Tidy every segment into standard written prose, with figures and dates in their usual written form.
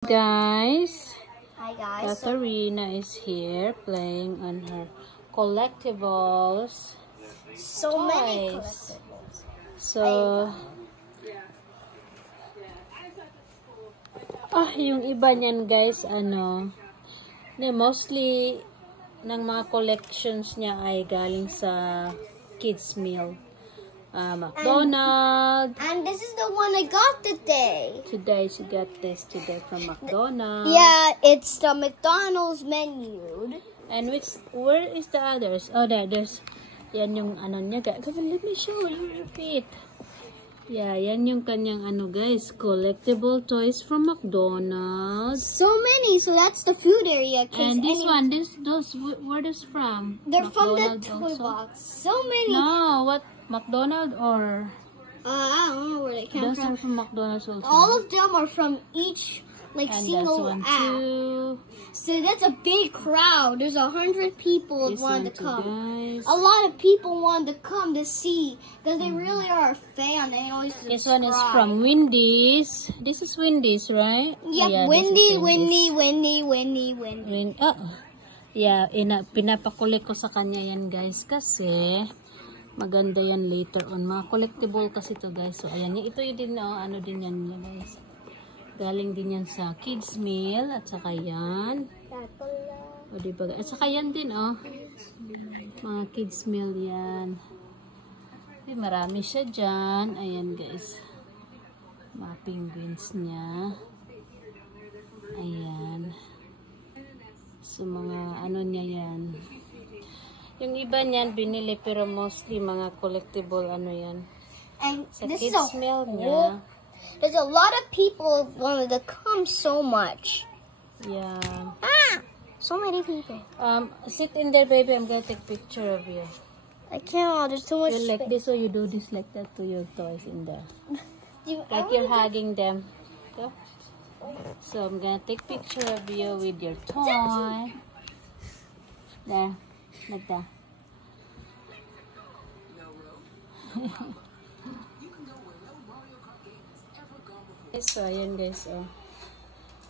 Guys, hi guys. Katarina is here playing on her collectibles. So many toys. collectibles. So, yung iba niyan guys, mostly ng mga collections niya ay galing sa kids meal. McDonald's. And this is the one I got today. Today she got this today from McDonald's. Yeah, it's the McDonald's menu. And where is the others? Oh, there's yan yung ano niya. Let me show you your feet. Yeah, yan yung kanyang guys, collectible toys from McDonald's. So many, so that's the food area. And this one, where is from? They're McDonald's from the toy also? box. So many. No, what? McDonald's or? I don't know where they came Those from. are from McDonald's also. All of them are from each and single that's one app. too. So that's a big crowd. There's 100 people This wanted to one come. too, guys. A lot of people wanted to come to see because they really are a fan. They always subscribe. This one is from Wendy's. This is Wendy's, right? Yep, Yeah, Wendy. Yeah, pinapakulit ko sa kanya yan guys kasi maganda yan later on. Mga collectible kasi to guys. So ayan, ito yun din din yan guys. Galing din yan sa kids meal at saka yan. O diba? At saka yan din mga kids meal yan. Marami siya dyan. Ayan guys. Mga penguins niya. Ayan. So mga niya yan. Yung iba niyan binili pero mostly mga collectible yan. And Sa this kids is meal niya. There's a lot of people wanted to come so much. Yeah. So many people. Sit in there, baby. I'm gonna take picture of you. I can't. There's too much. You like this or you do this like that to your toys in there. Like I you're hugging them. Go. So I'm gonna take picture of you with your toy. There. Like that. So ayan guys,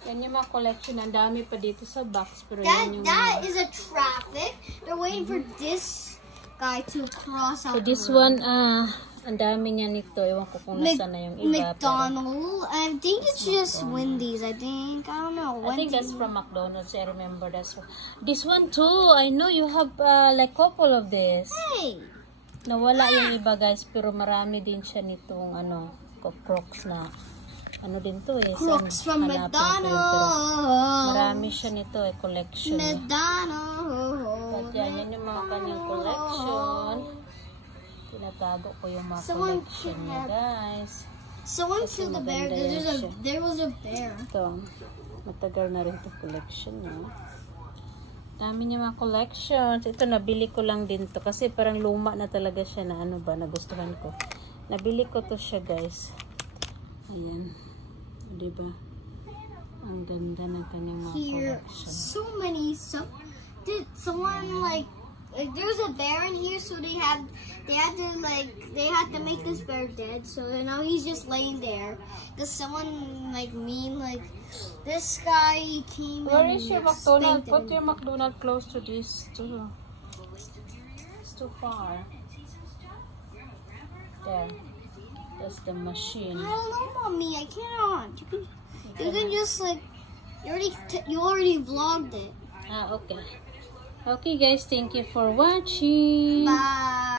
yan yung mga collection. Ang dami pa dito sa box. Pero yan yung that is a traffic. They're waiting for this guy to cross out. So this one, ang dami niya nito. Ewan ko kung nasa na yung iba. McDonald's. I think it's just Wendy's. I don't know. I think that's from McDonald's. I remember that's one. This one too. I know you have like couple of this. Hey. Nawala yung iba guys. Pero marami din siya nitong Crocs na. Din to Crocs from McDonald's. Marami siya nito collection. McDonald's. At yan yung mga kanyang collection. Tinatago ko yung mga collection niya guys. Someone killed the bear. There was a bear. Ito. Matagal na rin ito collection niya. Dami niya mga collections. Ito nabili ko lang din to kasi parang luma na talaga siya na nagustuhan ko. Nabili ko to siya guys. Ayan. Diba? Ang ganda ng kanyang mga collection. So many. Someone there's a bear in here, so they had to make this bear dead. So now he's just laying there. Cause someone this guy came. Where is your McDonald's? Put your McDonald's close to this too. It's too far. There. That's the machine. I don't know, mommy. I can't. You can just you already vlogged it. Okay. Okay, guys. Thank you for watching. Bye.